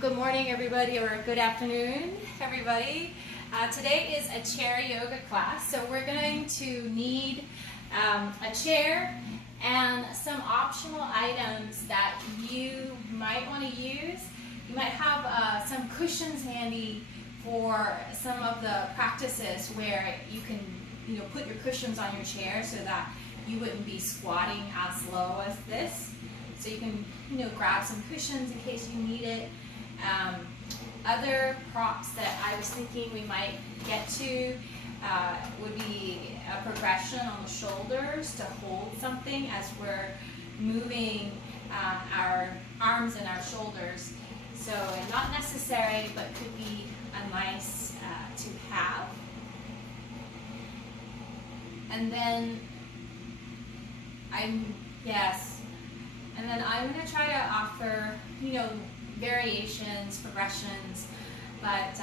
Good morning, everybody, or good afternoon, everybody. Today is a chair yoga class, so we're going to need a chair and some optional items that you might want to use. You might have some cushions handy for some of the practices where you can, put your cushions on your chair so that you wouldn't be squatting as low as this. So you can, grab some cushions in case you need it. Other props that I was thinking we might get to would be a progression on the shoulders to hold something as we're moving our arms and our shoulders. So not necessary, but could be a nice to have. And then I'm going to try to offer, variations, progressions, but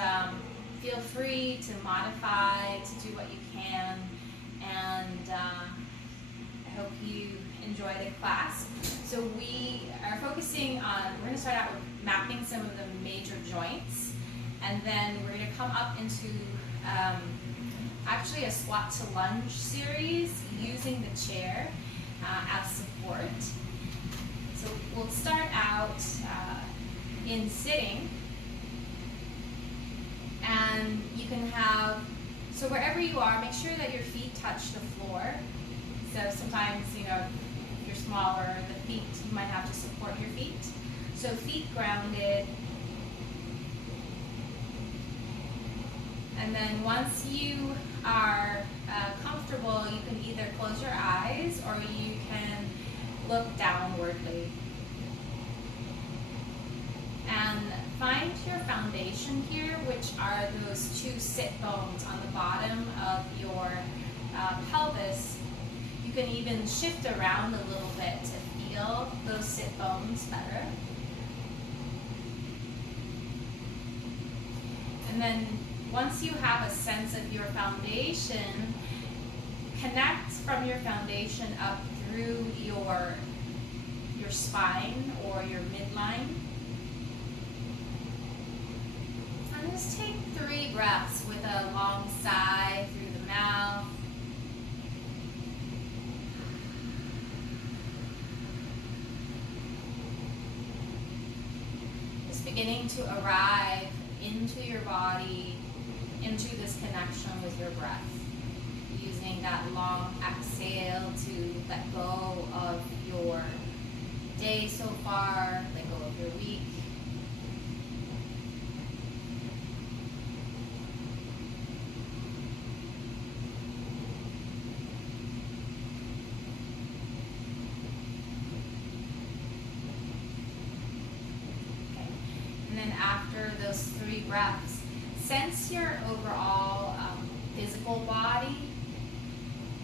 feel free to modify, to do what you can, and I hope you enjoy the class. So we are focusing on, we're going to start out with mapping some of the major joints, and then we're going to come up into actually a squat to lunge series using the chair as support. So we'll start out in sitting, and you can have, so wherever you are, make sure that your feet touch the floor. So sometimes, if you're smaller, the feet, you might have to support your feet. So feet grounded. And then once you are comfortable, you can either close your eyes or you can look downwardly. And find your foundation here, which are those two sit bones on the bottom of your pelvis. You can even shift around a little bit to feel those sit bones better. And then once you have a sense of your foundation, connect from your foundation up through your spine or your midline. And just take 3 breaths with a long sigh through the mouth. Just beginning to arrive into your body, into this connection with your breath. Using that long exhale to let go of your day so far, let go of your week. And then after those 3 breaths, sense your overall physical body.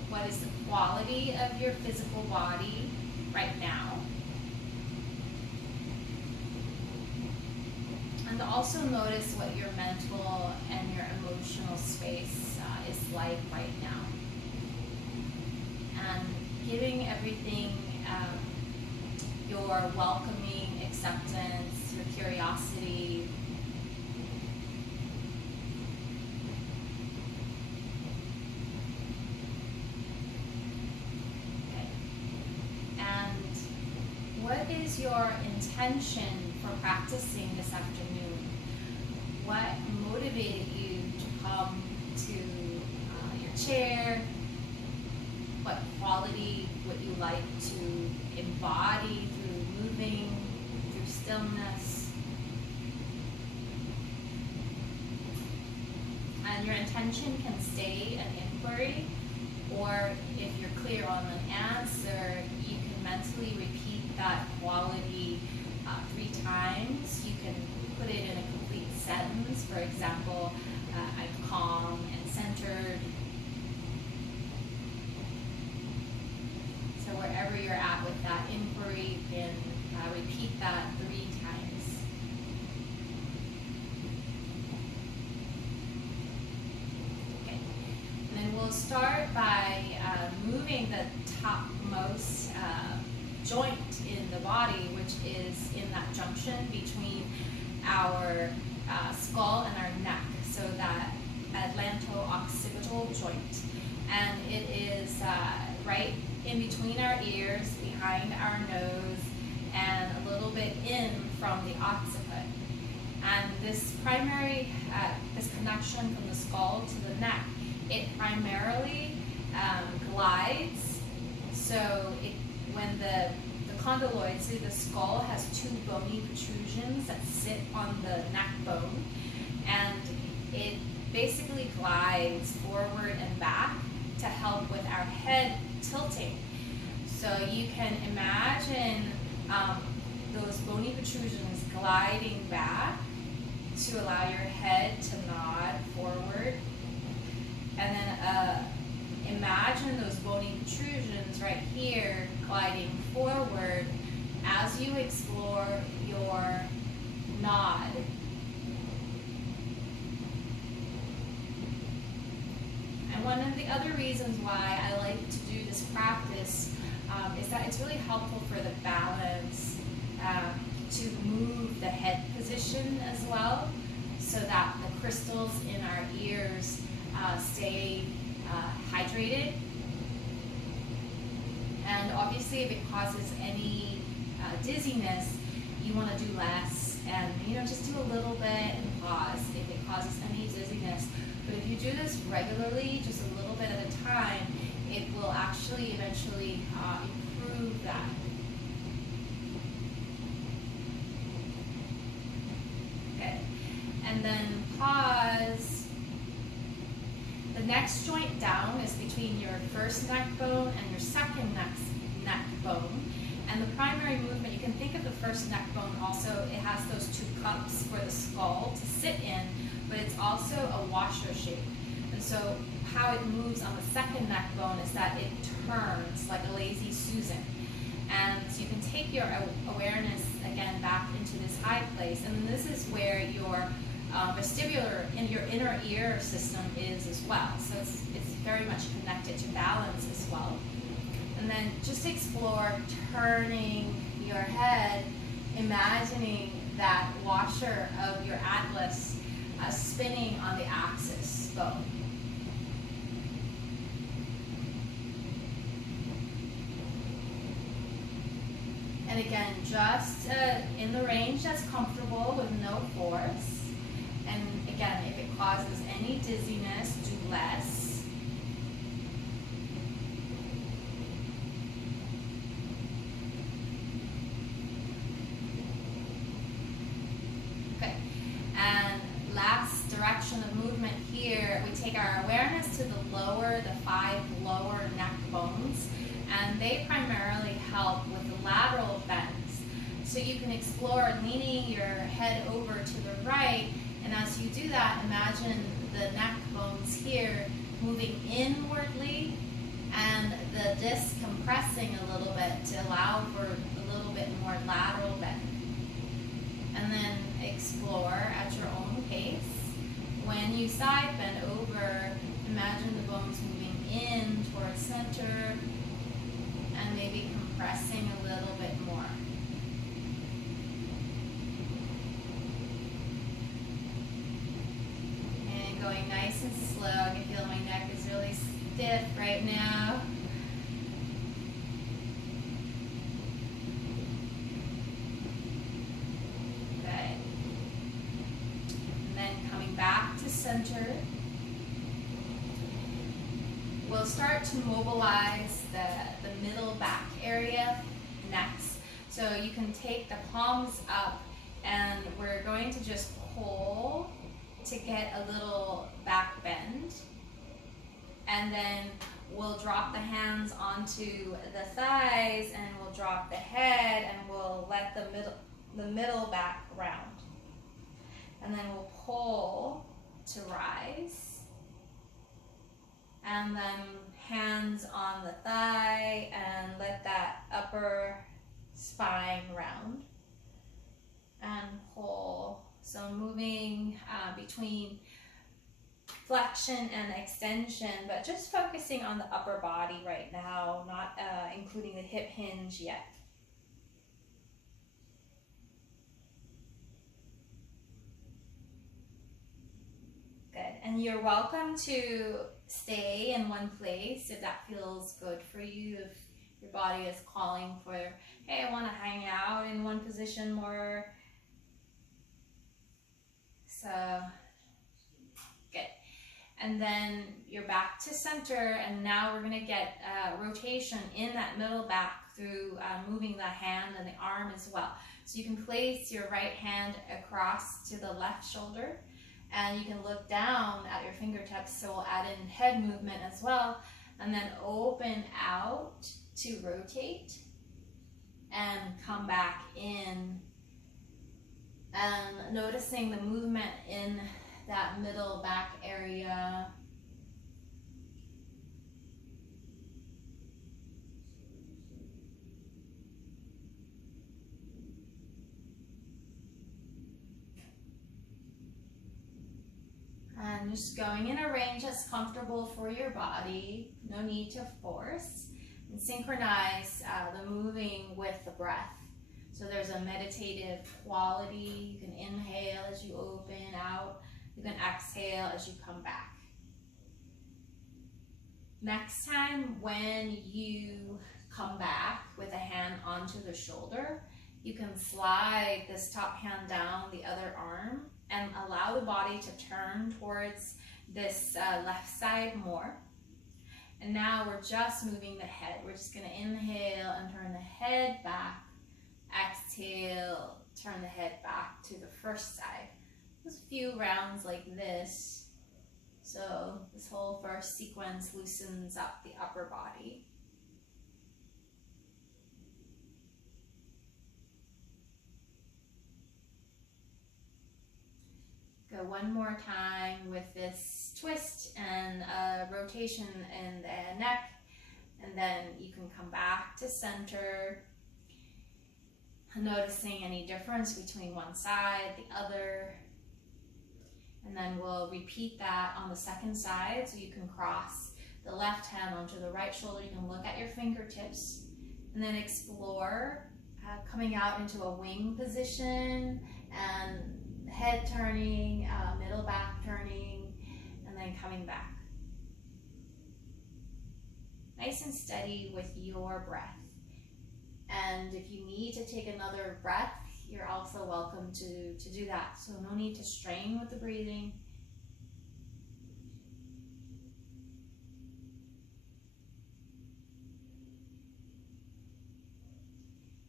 What is the quality of your physical body right now? And also notice what your mental and your emotional space is like right now. And giving everything your welcoming acceptance, your curiosity. Okay. And what is your intention for practicing this afternoon? What motivated you to come to your chair? What quality would you like to embody through moving, through stillness? And your intention can stay an inquiry, or if you're clear on an answer, you can mentally repeat that quality 3 times. You can put it in a complete sentence. For example, I'm calm and centered. So wherever you're at with that inquiry, you can repeat that 3 times. Okay. And then we'll start by moving the topmost joint in the body, which is in that junction between our skull and our neck, so that atlanto-occipital joint. And it is right in between our ears, behind our nose, and a little bit in from the occiput. And this primary, this connection from the skull to the neck, it primarily glides. So when the condyloid, see the skull has two bony protrusions that sit on the neck bone, and it basically glides forward and back to help with our head tilting. So you can imagine those bony protrusions gliding back to allow your head to nod forward. And then imagine those bony protrusions right here gliding forward as you explore your nod. And one of the other reasons why I like to do this practice is that it's really helpful for the balance, to move the head position as well, so that the crystals in our ears stay hydrated. And obviously, if it causes any dizziness, you want to do less, and just do a little bit and pause if it causes any dizziness. But if you do this regularly, just a little bit at a time, it will actually eventually improve that. Okay, and then pause. The next joint down is between your first neck bone and your second neck bone. And the primary movement, you can think of the first neck bone also, it has those two cups for the skull to sit in, but it's also a washer shape. And so how it moves on the second neck bone is that it turns like a lazy Susan. And so you can take your awareness again back into this high place, and this is where your vestibular, in your inner ear system is as well. So it's very much connected to balance as well. And then just explore turning your head, imagining that washer of your atlas spinning on the axis bone. And again, just in the range that's comfortable with no force. And again, if it causes any dizziness, do less. Okay, and last direction of movement here, we take our awareness to the 5 lower neck bones, and they primarily help with the lateral bends. So you can explore leaning your head over to the right, and as you do that, imagine the neck bones here moving inwardly and the disc compressing a little bit to allow for a little bit more lateral bend. And then explore at your own pace. When you side bend over, imagine the bones moving in towards center and maybe compressing a little bit more. And going nice and slow. I can feel my neck is really stiff right now. Good. And then coming back to center. We'll start to mobilize the middle back area next. So you can take the palms up, and we're going to just pull to get a little back bend. And then we'll drop the hands onto the thighs, and we'll drop the head, and we'll let the middle back round. And then we'll pull to rise. And then hands on the thigh, and let that upper spine round. And pull. So moving between flexion and extension, but just focusing on the upper body right now, not including the hip hinge yet. And you're welcome to stay in one place if that feels good for you, if your body is calling for, hey, I want to hang out in one position more. So, good. And then you're back to center, and now we're going to get rotation in that middle back through moving the hand and the arm as well. So you can place your right hand across to the left shoulder, and you can look down at your fingertips, so we'll add in head movement as well, and then open out to rotate and come back in, and noticing the movement in that middle back area. And just going in a range that's comfortable for your body, no need to force, and synchronize the moving with the breath. So there's a meditative quality. You can inhale as you open out, you can exhale as you come back. Next time when you come back with a hand onto the shoulder, you can slide this top hand down the other arm and allow the body to turn towards this left side more. And now we're just moving the head. We're just gonna inhale and turn the head back. Exhale, turn the head back to the first side. Just a few rounds like this. So this whole first sequence loosens up the upper body. Go one more time with this twist and rotation in the neck, and then you can come back to center, noticing any difference between one side, the other, and then we'll repeat that on the second side. So you can cross the left hand onto the right shoulder, you can look at your fingertips, and then explore coming out into a wing position, and head turning, middle back turning, and then coming back. Nice and steady with your breath. And if you need to take another breath, you're also welcome to do that. So no need to strain with the breathing.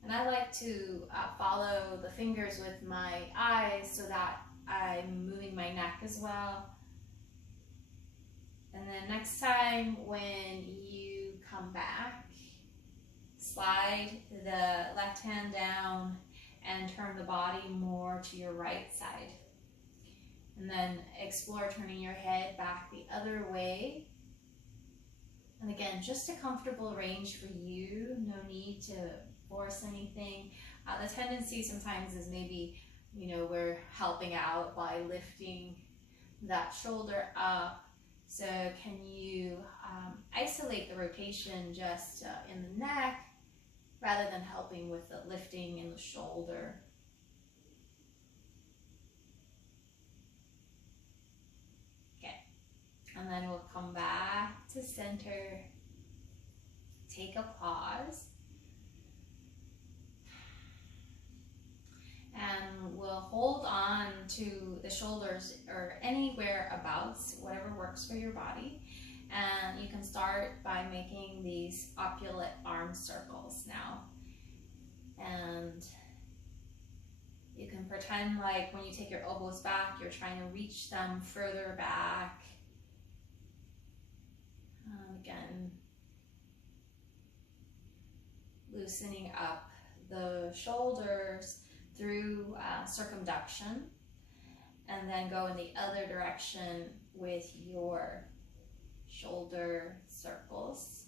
And I like to follow the fingers with my eyes so that I'm moving my neck as well. And then next time when you come back, slide the left hand down and turn the body more to your right side. And then explore turning your head back the other way. And again, just a comfortable range for you, no need to force anything. The tendency sometimes is maybe, we're helping out by lifting that shoulder up. So can you isolate the rotation just in the neck rather than helping with the lifting in the shoulder? Okay, and then we'll come back to center. Take a pause. And we'll hold on to the shoulders or anywhere abouts, whatever works for your body. And you can start by making these opulent arm circles now. And you can pretend like when you take your elbows back, you're trying to reach them further back. Again, loosening up the shoulders through circumduction, and then go in the other direction with your shoulder circles.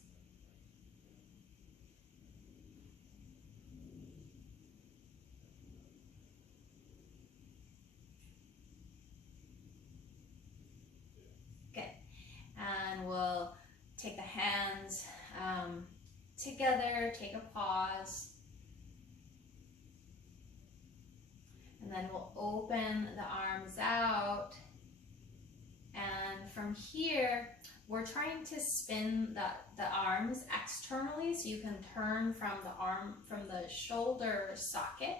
Good. And we'll take the hands together, take a pause. And then we'll open the arms out and from here, we're trying to spin the arms externally, so you can turn from the shoulder socket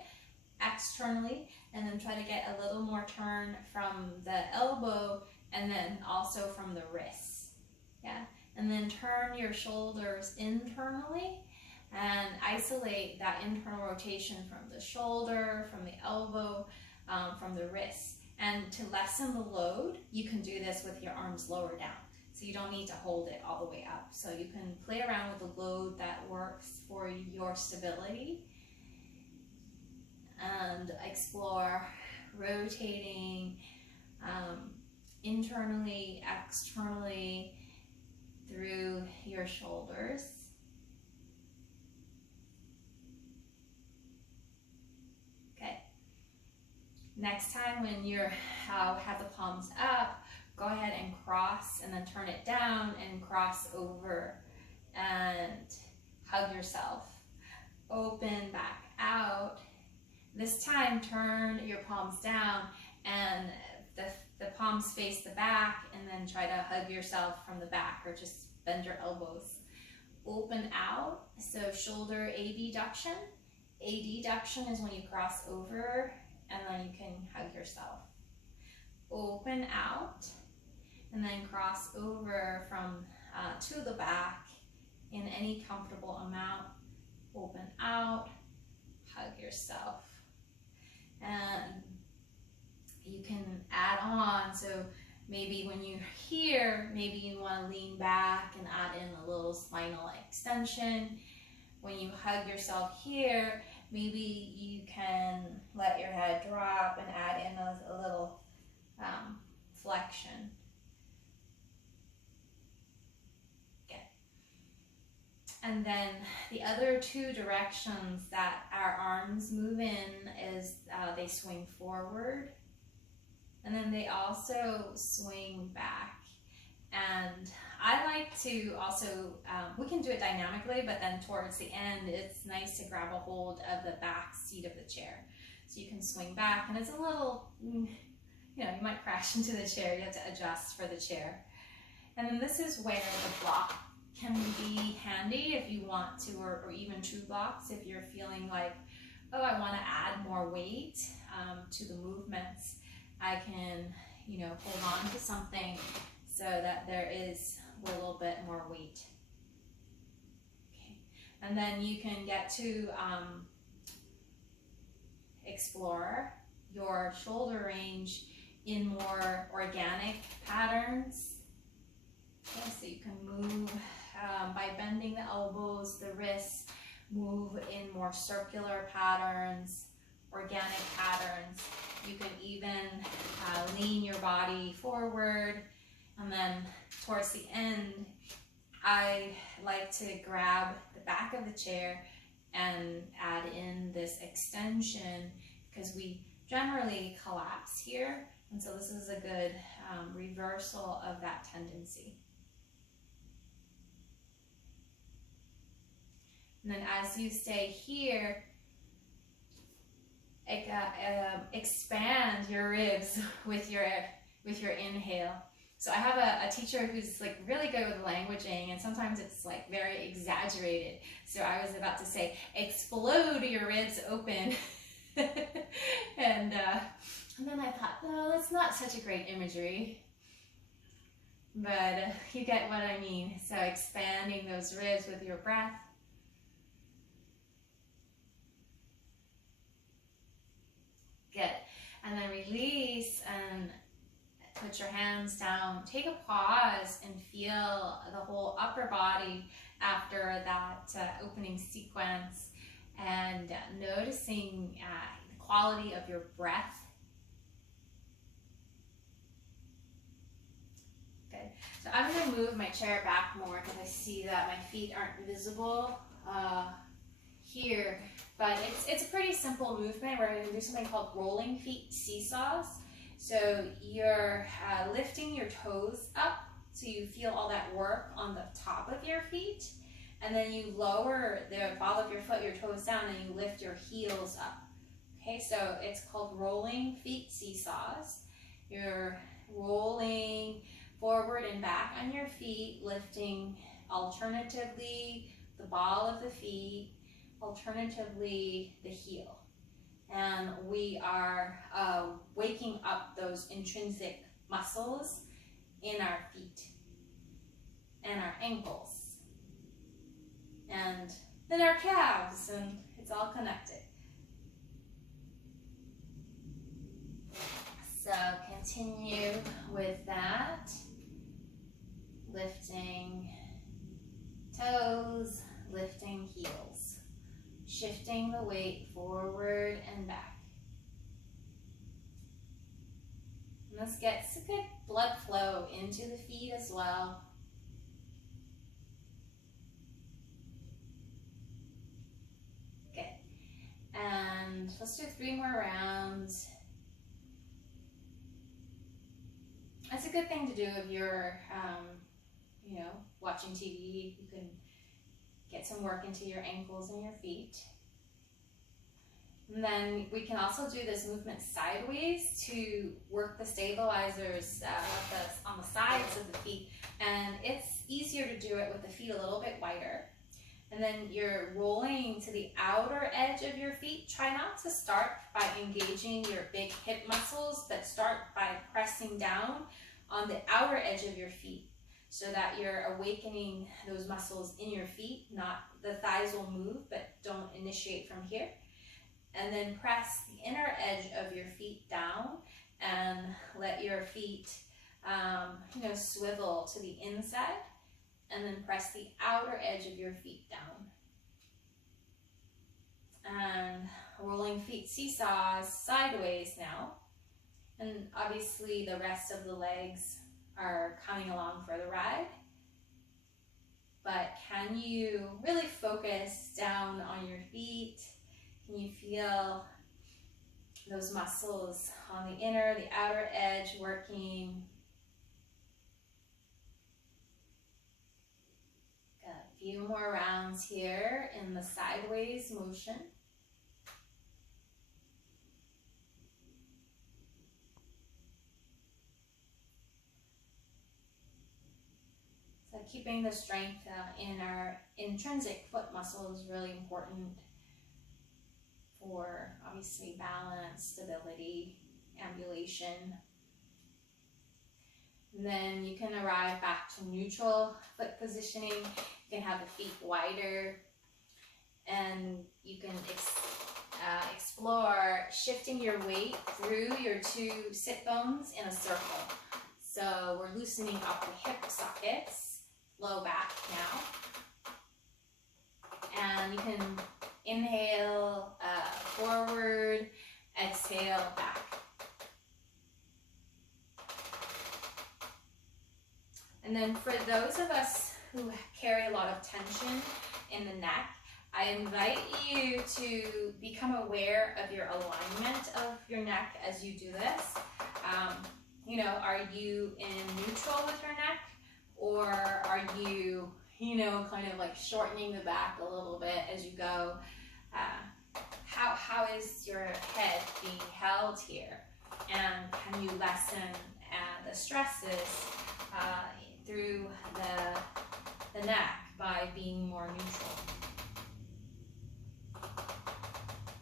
externally, and then try to get a little more turn from the elbow, and then also from the wrists. Yeah, and then turn your shoulders internally and isolate that internal rotation from the shoulder, from the elbow, from the wrist. And to lessen the load, you can do this with your arms lower down. So you don't need to hold it all the way up. So you can play around with the load that works for your stability and explore rotating internally, externally through your shoulders. Okay. Next time when you have the palms up, go ahead and cross and then turn it down and cross over and hug yourself. Open back out. This time turn your palms down and the palms face the back, and then try to hug yourself from the back, or just bend your elbows. Open out, so shoulder abduction. Adduction is when you cross over and then you can hug yourself. Open out and then cross over from to the back in any comfortable amount. Open out, hug yourself. And you can add on, so maybe when you're here, maybe you want to lean back and add in a little spinal extension. When you hug yourself here, maybe you can let your head drop and add in a little flexion. Good. And then the other two directions that our arms move in is they swing forward, and then they also swing back. And I like to also, we can do it dynamically, but then towards the end, it's nice to grab a hold of the back seat of the chair. So you can swing back, and it's a little, you you might crash into the chair. You have to adjust for the chair. And then this is where the block can be handy if you want to, or even two blocks if you're feeling like, oh, I want to add more weight to the movements. I can, hold on to something so that there is a little bit more weight. Okay. And then you can get to explore your shoulder range in more organic patterns. Okay, so you can move by bending the elbows, the wrists, move in more circular patterns, organic patterns. You can even lean your body forward, and then towards the end, I like to grab the back of the chair and add in this extension, because we generally collapse here, and so this is a good reversal of that tendency. And then as you stay here, expand your ribs with your inhale. So I have a teacher who's like really good with languaging, and sometimes it's like very exaggerated. So I was about to say, explode your ribs open. and then I thought, no, that's not such a great imagery. But you get what I mean. So expanding those ribs with your breath. Good. And then release and put your hands down. Take a pause and feel the whole upper body after that opening sequence, and noticing the quality of your breath. Good. So I'm going to move my chair back more because I see that my feet aren't visible here. But it's a pretty simple movement. We're going to do something called rolling feet seesaws. So you're lifting your toes up, so you feel all that work on the top of your feet. And then you lower the ball of your foot, your toes down, and you lift your heels up. Okay, so it's called rolling feet seesaws. You're rolling forward and back on your feet, lifting alternatively the ball of the feet, alternatively the heel. And we are waking up those intrinsic muscles in our feet and our ankles and then our calves, and it's all connected. So continue with that, lifting toes, lifting heels, shifting the weight forward and back. And this gets a good blood flow into the feet as well. Good. And let's do 3 more rounds. That's a good thing to do if you're, watching TV. You can get some work into your ankles and your feet. And then we can also do this movement sideways to work the stabilizers on the sides of the feet. And it's easier to do it with the feet a little bit wider. And then you're rolling to the outer edge of your feet. Try not to start by engaging your big hip muscles, but start by pressing down on the outer edge of your feet so that you're awakening those muscles in your feet. Not the thighs will move, but don't initiate from here. And then press the inner edge of your feet down and let your feet swivel to the inside, and then press the outer edge of your feet down. And rolling feet seesaws sideways now. And obviously the rest of the legs are coming along for the ride. But can you really focus down on your feet? Can you feel those muscles on the inner, the outer edge working? Got a few more rounds here in the sideways motion. So keeping the strength in our intrinsic foot muscle is really important for obviously balance, stability, ambulation. And then you can arrive back to neutral foot positioning. You can have the feet wider, and you can explore shifting your weight through your 2 sit bones in a circle. So we're loosening up the hip sockets, low back now. And you can inhale forward, exhale back. And then for those of us who carry a lot of tension in the neck, I invite you to become aware of your alignment of your neck as you do this. Are you in neutral with your neck, or are you, kind of like shortening the back a little bit as you go? How is your head being held here? And can you lessen the stresses through the neck by being more neutral?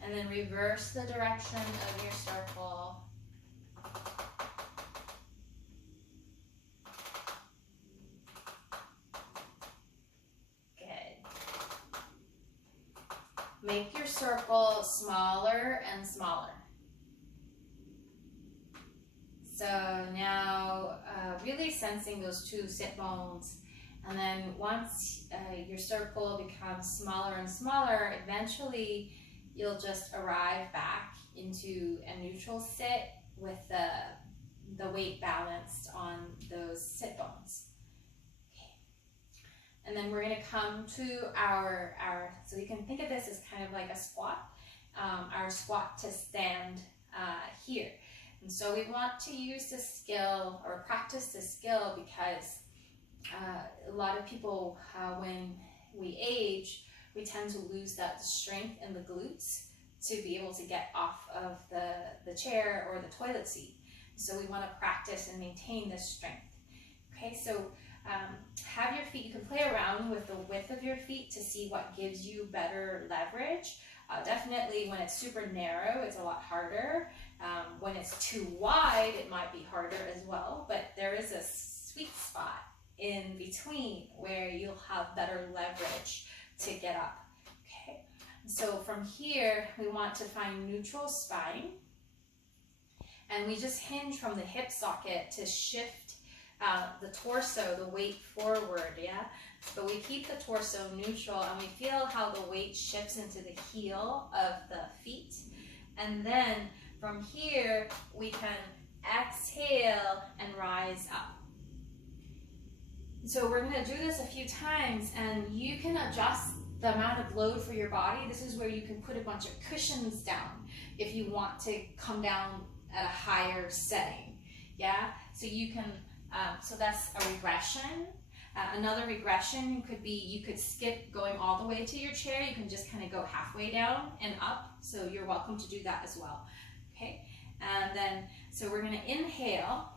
And then reverse the direction of your circle. Make your circle smaller and smaller. So now really sensing those 2 sit bones. And then once your circle becomes smaller and smaller, eventually you'll just arrive back into a neutral sit with the weight balanced on those sit bones. And then we're going to come to our, so you can think of this as kind of like a squat, our squat to stand here. And so we want to use this skill or practice this skill because a lot of people, when we age, we tend to lose that strength in the glutes to be able to get off of the chair or the toilet seat. So we want to practice and maintain this strength. Okay, so have your feet, you can play around with the width of your feet to see what gives you better leverage. Definitely when it's super narrow, it's a lot harder. When it's too wide, it might be harder as well, but there is a sweet spot in between where you'll have better leverage to get up. Okay, so from here, we want to find neutral spine, and we just hinge from the hip socket to shift the torso, the weight forward, yeah? But we keep the torso neutral, and we feel how the weight shifts into the heel of the feet. And then from here, we can exhale and rise up. So we're gonna do this a few times, and you can adjust the amount of load for your body. This is where you can put a bunch of cushions down if you want to come down at a higher setting, yeah? So you can, so that's a regression. Another regression could be, you could skip going all the way to your chair. You can just kind of go halfway down and up. So you're welcome to do that as well. Okay, and then, so we're gonna inhale,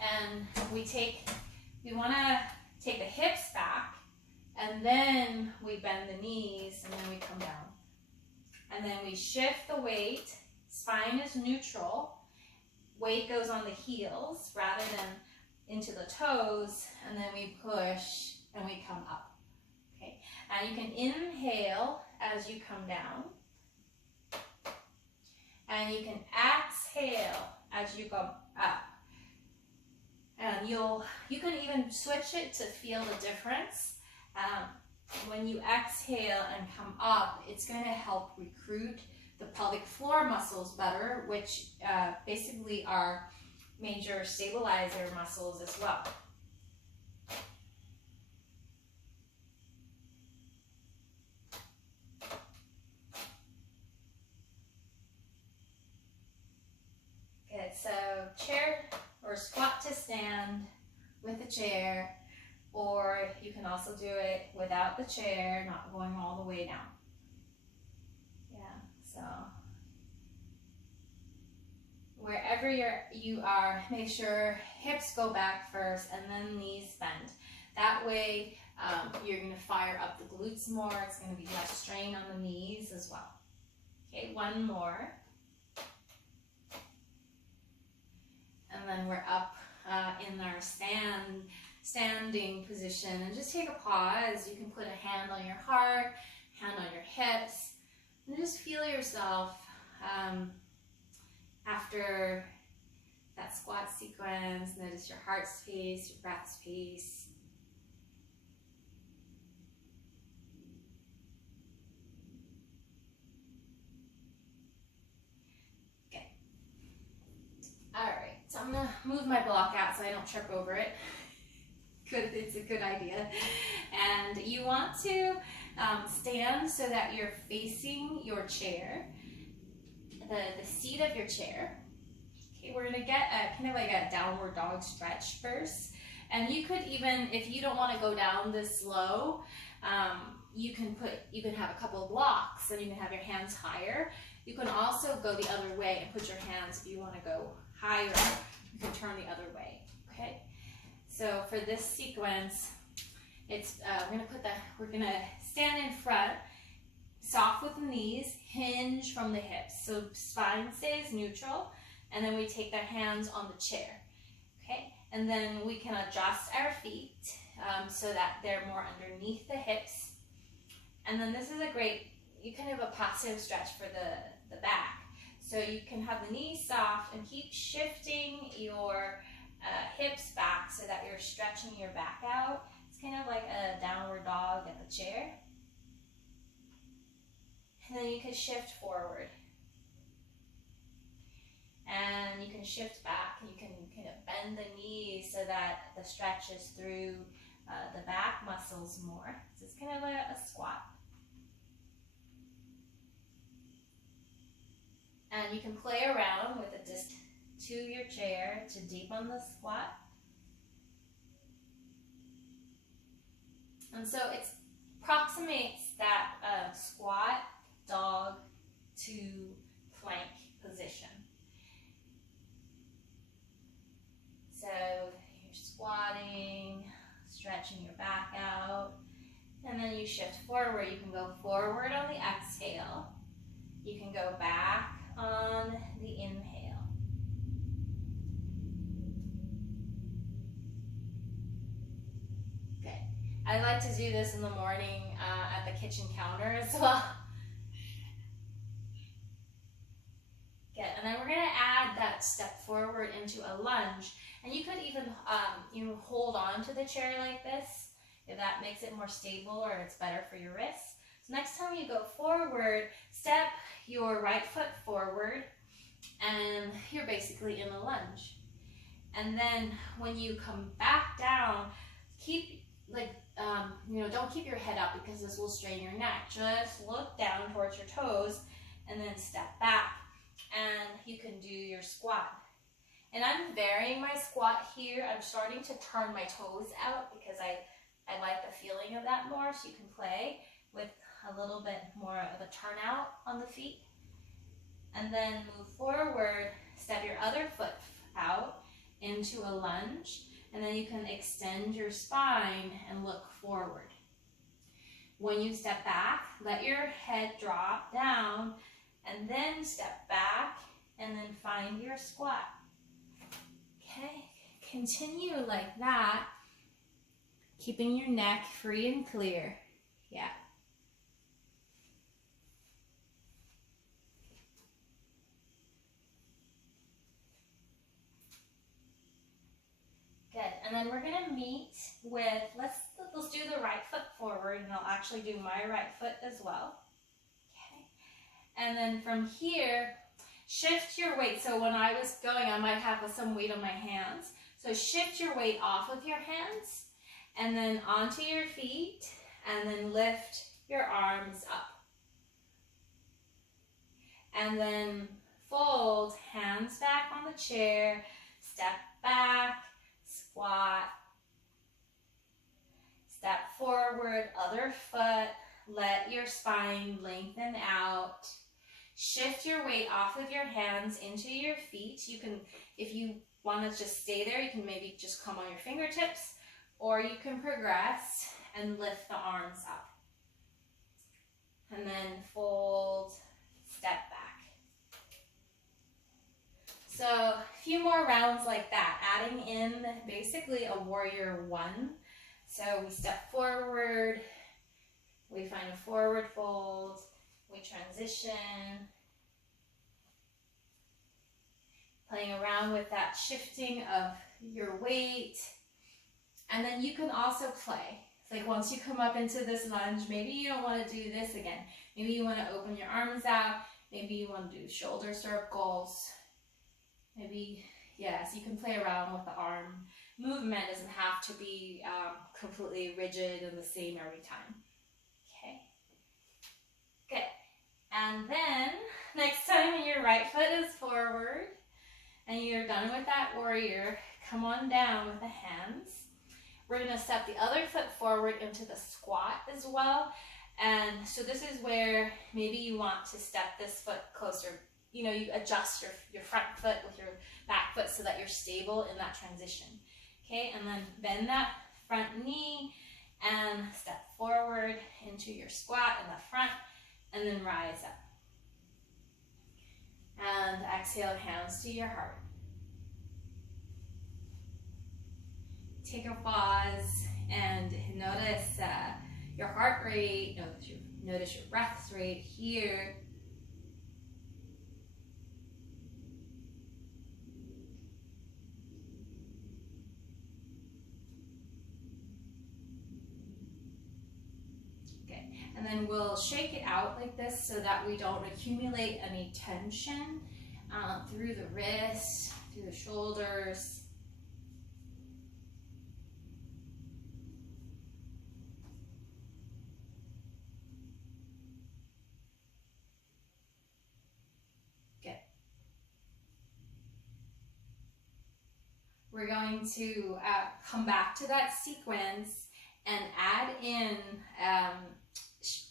and we want to take the hips back, and then we bend the knees, and then we come down. And then we shift the weight, spine is neutral, weight goes on the heels rather than into the toes, and then we push and we come up. Okay, and you can inhale as you come down, and you can exhale as you go up. And you can even switch it to feel the difference. When you exhale and come up, it's going to help recruit the pelvic floor muscles better, which basically are major stabilizer muscles as well. Good, so chair or squat to stand with a chair, or you can also do it without the chair, not going all the way down. Yeah, so wherever you are, make sure hips go back first and then knees bend. That way you're going to fire up the glutes more. It's going to be less strain on the knees as well. Okay, one more. And then we're up in our standing position, and just take a pause. You can put a hand on your heart, hand on your hips, and just feel yourself after that squat sequence. Notice your heart's pace, your breath's pace. Okay. All right, so I'm gonna move my block out so I don't trip over it. Good, it's a good idea. And you want to stand so that you're facing your chair, the seat of your chair. Okay, we're gonna get a kind of like a downward dog stretch first. And you could even, if you don't want to go down this low, you can have a couple of blocks, and you can have your hands higher. You can also go the other way and put your hands, if you want to go higher, you can turn the other way. Okay. So for this sequence, it's we're gonna stand in front, soft with the knees, hinge from the hips. So spine stays neutral, and then we take the hands on the chair. Okay, and then we can adjust our feet so that they're more underneath the hips. And then this is a great, you can have a passive stretch for the back. So you can have the knees soft and keep shifting your hips back so that you're stretching your back out. It's kind of like a downward dog at the chair. And then you can shift forward. And you can shift back, and you can kind of bend the knees so that the stretch is through the back muscles more. So it's kind of like a squat. And you can play around with a disc to your chair to deepen the squat. And so it approximates that squat, dog to plank position. So you're squatting, I like to do this in the morning at the kitchen counter as well. Good, and then we're gonna add that step forward into a lunge. And you could even hold on to the chair like this if that makes it more stable or it's better for your wrists. So next time you go forward, step your right foot forward and you're basically in a lunge. And then when you come back down, keep don't keep your head up because this will strain your neck. Just look down towards your toes and then step back. And you can do your squat. And I'm varying my squat here. I'm starting to turn my toes out because I like the feeling of that more. So you can play with a little bit more of a turnout on the feet. And then move forward, step your other foot out into a lunge. And then you can extend your spine and look forward. When you step back, let your head drop down and then step back and then find your squat. Okay, continue like that, keeping your neck free and clear. Yeah. Good, and then we're gonna meet with, let's do the right foot forward, and I'll actually do my right foot as well. Okay, and then from here, shift your weight. So when I was going, I might have some weight on my hands. So shift your weight off of your hands and then onto your feet and then lift your arms up. And then fold, hands back on the chair, step back, squat, step forward, other foot, let your spine lengthen out. Shift your weight off of your hands into your feet. You can, if you want to just stay there, you can maybe just come on your fingertips, or you can progress and lift the arms up. And then fold, step back. So a few more rounds like that, adding in basically a warrior one. So we step forward, we find a forward fold, we transition, playing around with that shifting of your weight. And then you can also play. It's like once you come up into this lunge, maybe you don't want to do this again. Maybe you want to open your arms out. Maybe you want to do shoulder circles. Maybe, yes, you can play around with the arm movement. It doesn't have to be completely rigid and the same every time. Okay, good. And then next time when your right foot is forward and you're done with that warrior, come on down with the hands. We're going to step the other foot forward into the squat as well. And so this is where maybe you want to step this foot closer. You know, you adjust your front foot with your back foot so that you're stable in that transition. Okay, and then bend that front knee and step forward into your squat in the front and then rise up. And exhale, hands to your heart. Take a pause and notice your heart rate, notice your breath rate here. Okay, and then we'll shake it out like this so that we don't accumulate any tension through the wrists, through the shoulders. We're going to come back to that sequence and add in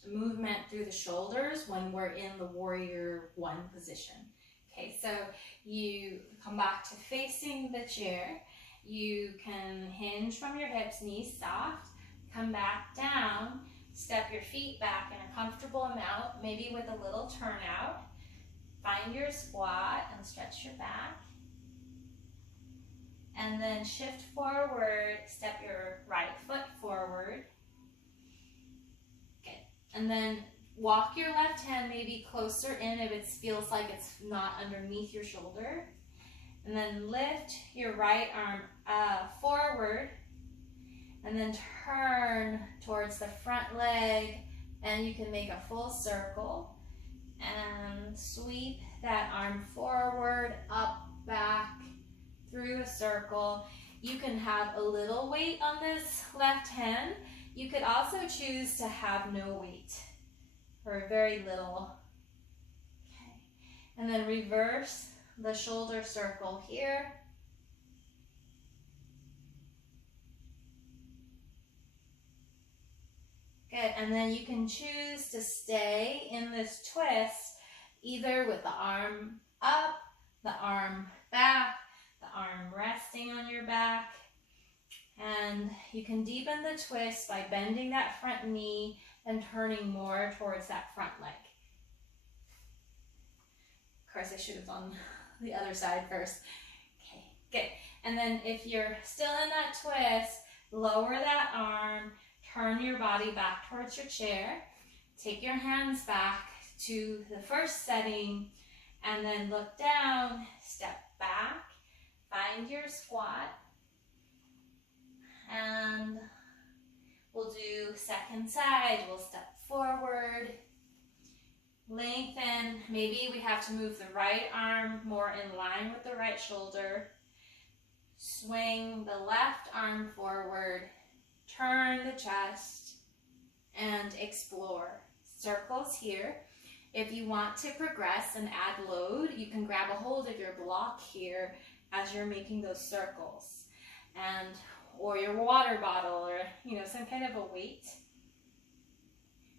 movement through the shoulders when we're in the warrior one position. Okay, so you come back to facing the chair. You can hinge from your hips, knees soft, come back down, step your feet back in a comfortable amount, maybe with a little turnout. Find your squat and stretch your back. And then shift forward, step your right foot forward, And then walk your left hand maybe closer in if it feels like it's not underneath your shoulder. And then lift your right arm forward and then turn towards the front leg, and you can make a full circle and sweep that arm forward, up, back, through a circle. You can have a little weight on this left hand. You could also choose to have no weight or very little. Okay. And then reverse the shoulder circle here. Good, and then you can choose to stay in this twist either with the arm up, the arm back, the arm resting on your back. And you can deepen the twist by bending that front knee and turning more towards that front leg. Of course, I should have done the other side first. Okay, good. And then if you're still in that twist, lower that arm, turn your body back towards your chair, take your hands back to the first setting, and then look down, step back, find your squat, and we'll do second side. We'll step forward, lengthen. Maybe we have to move the right arm more in line with the right shoulder. Swing the left arm forward, turn the chest, and explore. Circles here. If you want to progress and add load, you can grab a hold of your block here as you're making those circles, or your water bottle, or some kind of a weight.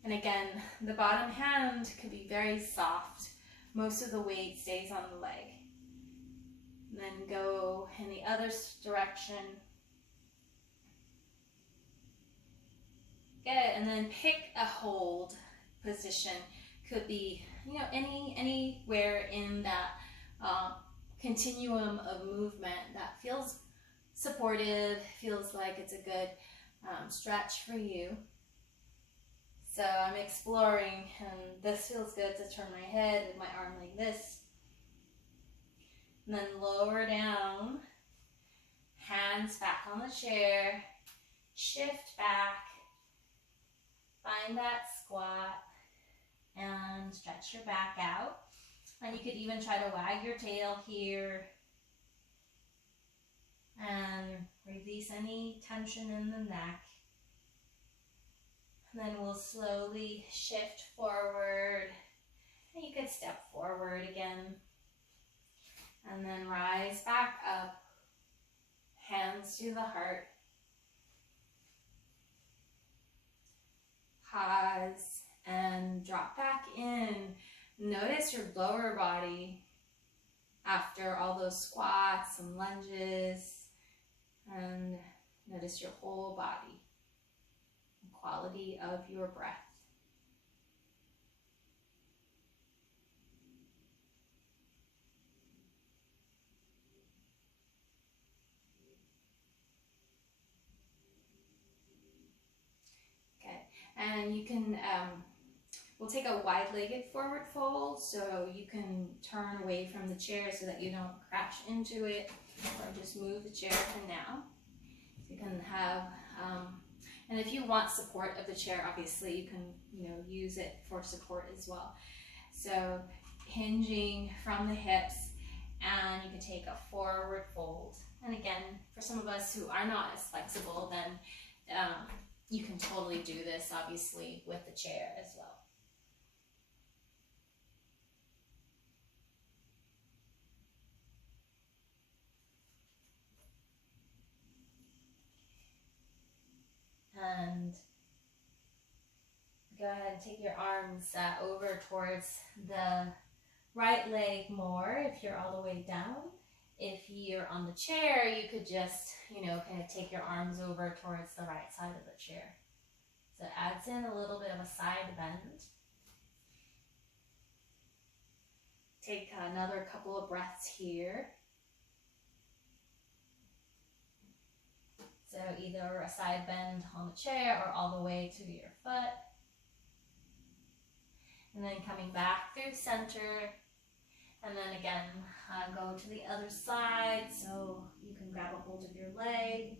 And again, the bottom hand could be very soft. Most of the weight stays on the leg. And then go in the other direction. Good, and then pick a hold position. Could be, anywhere in that continuum of movement that feels supportive, feels like it's a good stretch for you. So I'm exploring, and this feels good to turn my head with my arm like this. And then lower down, hands back on the chair, shift back, find that squat, and stretch your back out. And you could even try to wag your tail here and release any tension in the neck. And then we'll slowly shift forward. And you could step forward again. And then rise back up, hands to the heart. Pause and drop back in. Notice your lower body after all those squats and lunges, and notice your whole body, the quality of your breath. Okay, and you can we'll take a wide-legged forward fold, so you can turn away from the chair so that you don't crash into it, or just move the chair for now. You can have, and if you want support of the chair, obviously you can, use it for support as well. So hinging from the hips, and you can take a forward fold. And again, for some of us who are not as flexible, then you can totally do this, obviously, with the chair as well. And go ahead and take your arms over towards the right leg more if you're all the way down. If you're on the chair, you could just, kind of take your arms over towards the right side of the chair. So it adds in a little bit of a side bend. Take another couple of breaths here. So either a side bend on the chair or all the way to your foot. And then coming back through center. And then again, go to the other side. So you can grab a hold of your leg,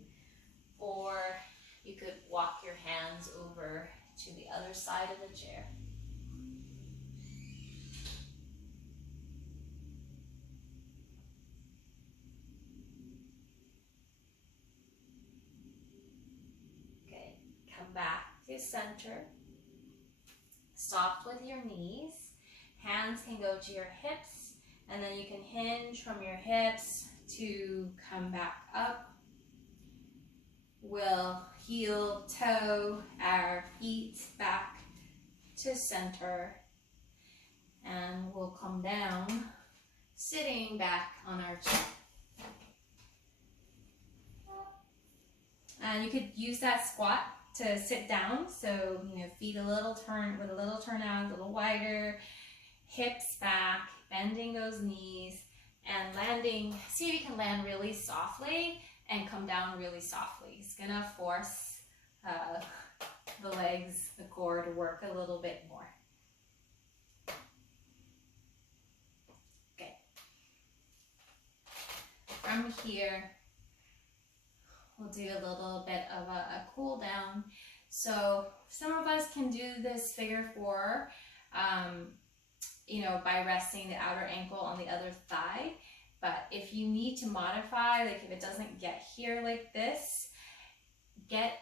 or you could walk your hands over to the other side of the chair. Okay, come back to center. Soft with your knees. Hands can go to your hips, and then you can hinge from your hips to come back up. We'll heel toe our feet back to center, and we'll come down, sitting back on our chair. And you could use that squat to sit down, so feet a little turn, with a little turn out, a little wider, hips back, bending those knees, and landing. See if you can land really softly and come down really softly. It's gonna force the legs, the core to work a little bit more. Okay. From here, we'll do a little bit of a cool down. So some of us can do this figure four, by resting the outer ankle on the other thigh. But if you need to modify, like if it doesn't get here like this, get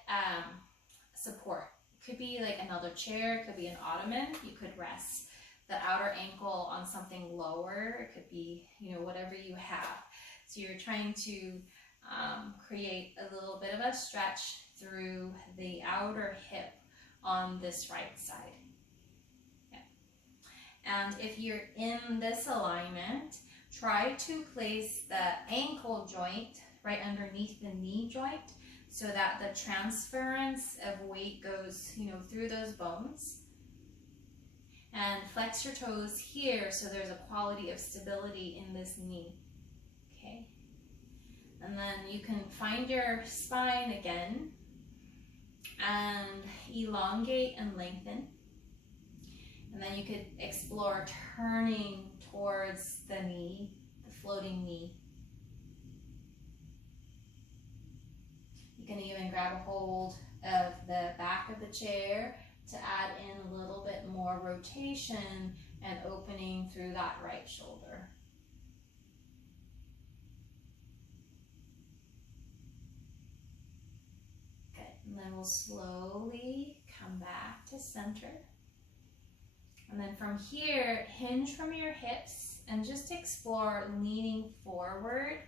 support. It could be like another chair, it could be an ottoman. You could rest the outer ankle on something lower. It could be, whatever you have. So you're trying to create a little bit of a stretch through the outer hip on this right side. Yeah. And if you're in this alignment, try to place the ankle joint right underneath the knee joint so that the transference of weight goes, through those bones. And flex your toes here so there's a quality of stability in this knee. Okay. And then you can find your spine again and elongate and lengthen. And then you could explore turning towards the knee, the floating knee. You can even grab a hold of the back of the chair to add in a little bit more rotation and opening through that right shoulder. Okay, and then we'll slowly come back to center. And then from here, hinge from your hips and just explore leaning forward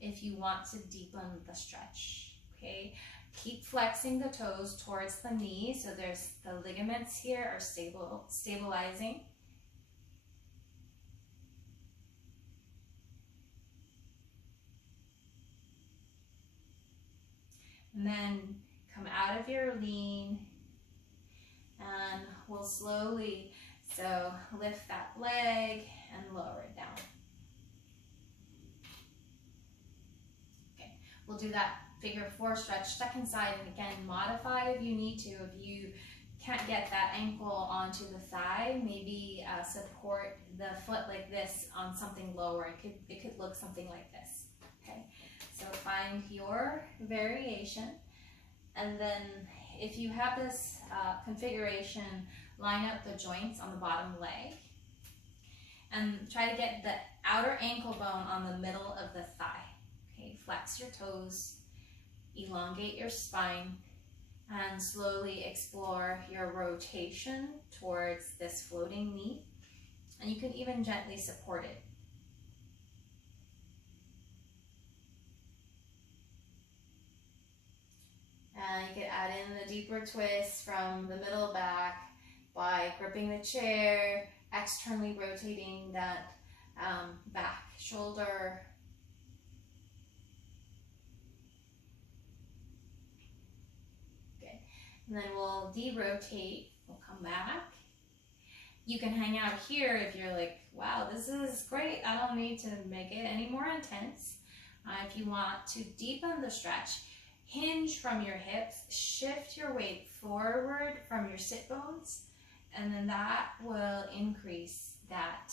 if you want to deepen the stretch, okay? Keep flexing the toes towards the knee so there's the ligaments here are stabilizing. And then come out of your lean and we'll slowly, so lift that leg and lower it down. Okay, we'll do that figure four stretch, second side, and again, modify if you need to. If you can't get that ankle onto the thigh, maybe support the foot like this on something lower. It could look something like this, okay? So find your variation, and then if you have this configuration, line up the joints on the bottom leg and try to get the outer ankle bone on the middle of the thigh. Okay, flex your toes, elongate your spine, and slowly explore your rotation towards this floating knee. And you can even gently support it. And you can add in the deeper twist from the middle back by gripping the chair, externally rotating that back shoulder. Okay, and then we'll de-rotate, we'll come back. You can hang out here if you're like, wow, this is great, I don't need to make it any more intense. If you want to deepen the stretch, hinge from your hips, shift your weight forward from your sit bones, And then that will increase that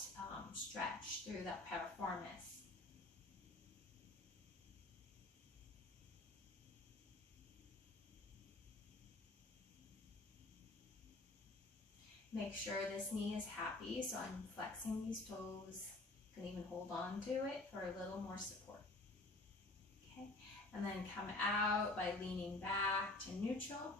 stretch through that piriformis. Make sure this knee is happy, so I'm flexing these toes. You can even hold on to it for a little more support. Okay, and then come out by leaning back to neutral.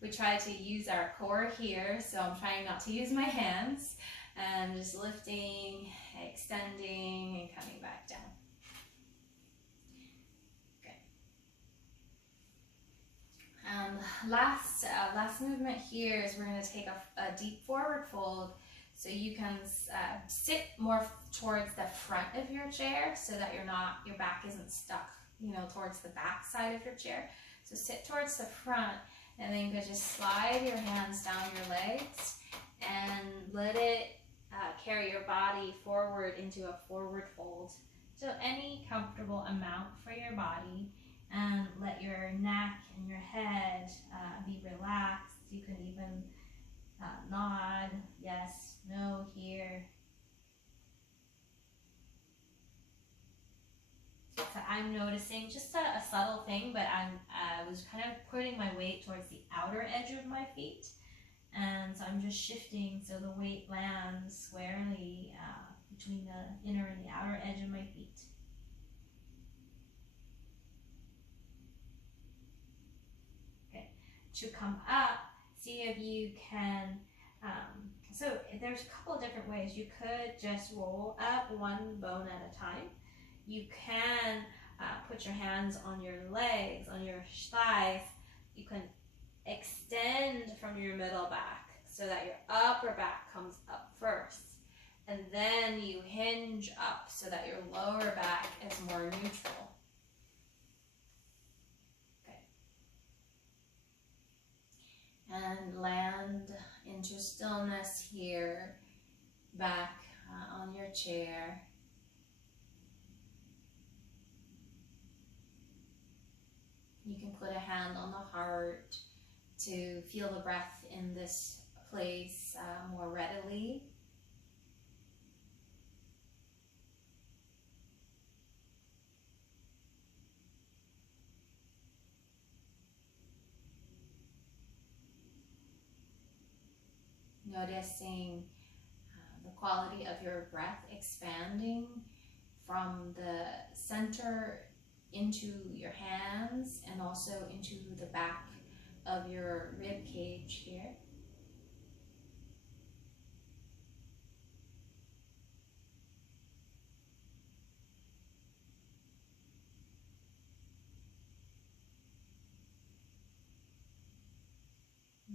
We try to use our core here, so I'm trying not to use my hands, and just lifting, extending, and coming back down. Okay. Last movement here is we're going to take a deep forward fold, so you can sit more towards the front of your chair, so that your back isn't stuck, towards the back side of your chair. So sit towards the front, and then you can just slide your hands down your legs and let it carry your body forward into a forward fold. So any comfortable amount for your body, and let your neck and your head be relaxed. You can even nod, yes, no here. So I'm noticing just a subtle thing, but I was kind of putting my weight towards the outer edge of my feet. And so I'm just shifting so the weight lands squarely between the inner and the outer edge of my feet. Okay, to come up, see if you can, so there's a couple of different ways. You could just roll up one bone at a time. You can put your hands on your legs, on your thighs. You can extend from your middle back so that your upper back comes up first. And then you hinge up so that your lower back is more neutral. Okay. And land into stillness here, back on your chair. You can put a hand on the heart to feel the breath in this place more readily. Noticing the quality of your breath expanding from the center into your hands and also into the back of your rib cage here.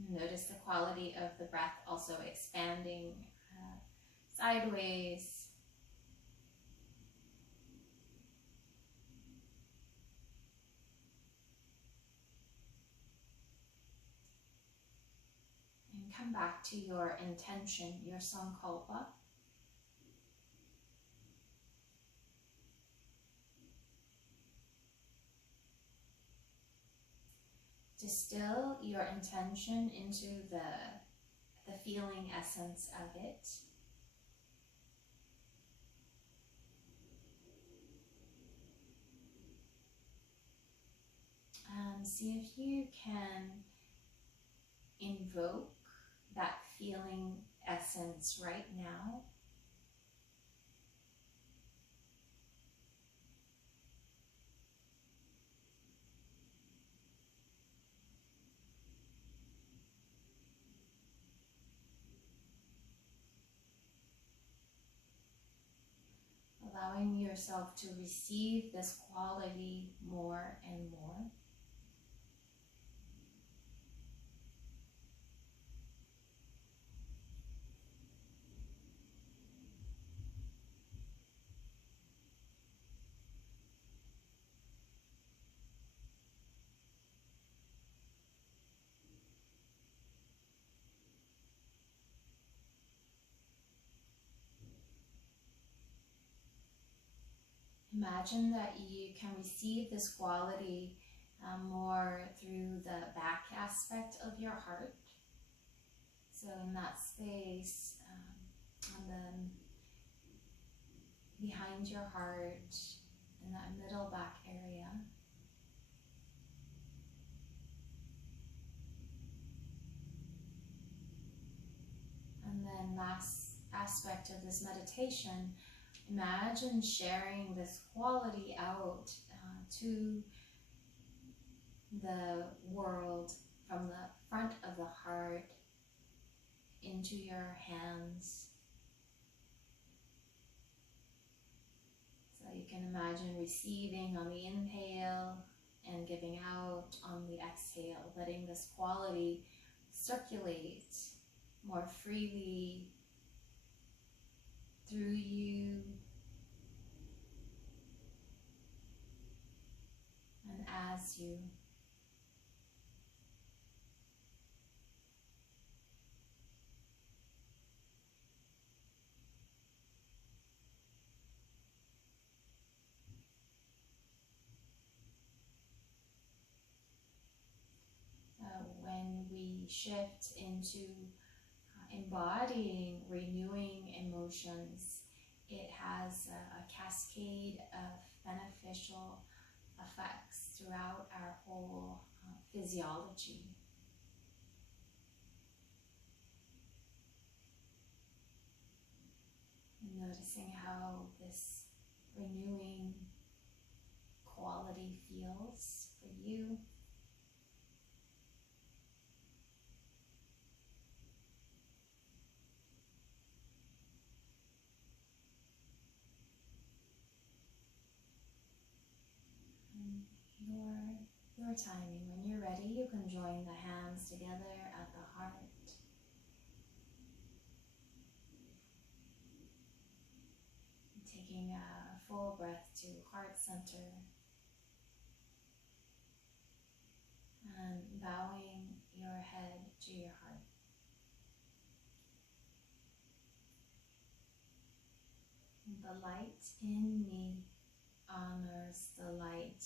Notice the quality of the breath also expanding sideways. And come back to your intention, your sankalpa. Distill your intention into the feeling essence of it. And see if you can invoke that feeling essence right now. Allowing yourself to receive this quality more and more. Imagine that you can receive this quality more through the back aspect of your heart. So in that space, and then behind your heart, in that middle back area. And then last aspect of this meditation, imagine sharing this quality out to the world from the front of the heart into your hands. So you can imagine receiving on the inhale and giving out on the exhale, letting this quality circulate more freely through you and as you. When we shift into embodying, renewing emotions, it has a cascade of beneficial effects throughout our whole physiology. And noticing how this renewing quality feels for you. And your timing. When you're ready, you can join the hands together at the heart. Taking a full breath to heart center. And bowing your head to your heart. The light in me honors the light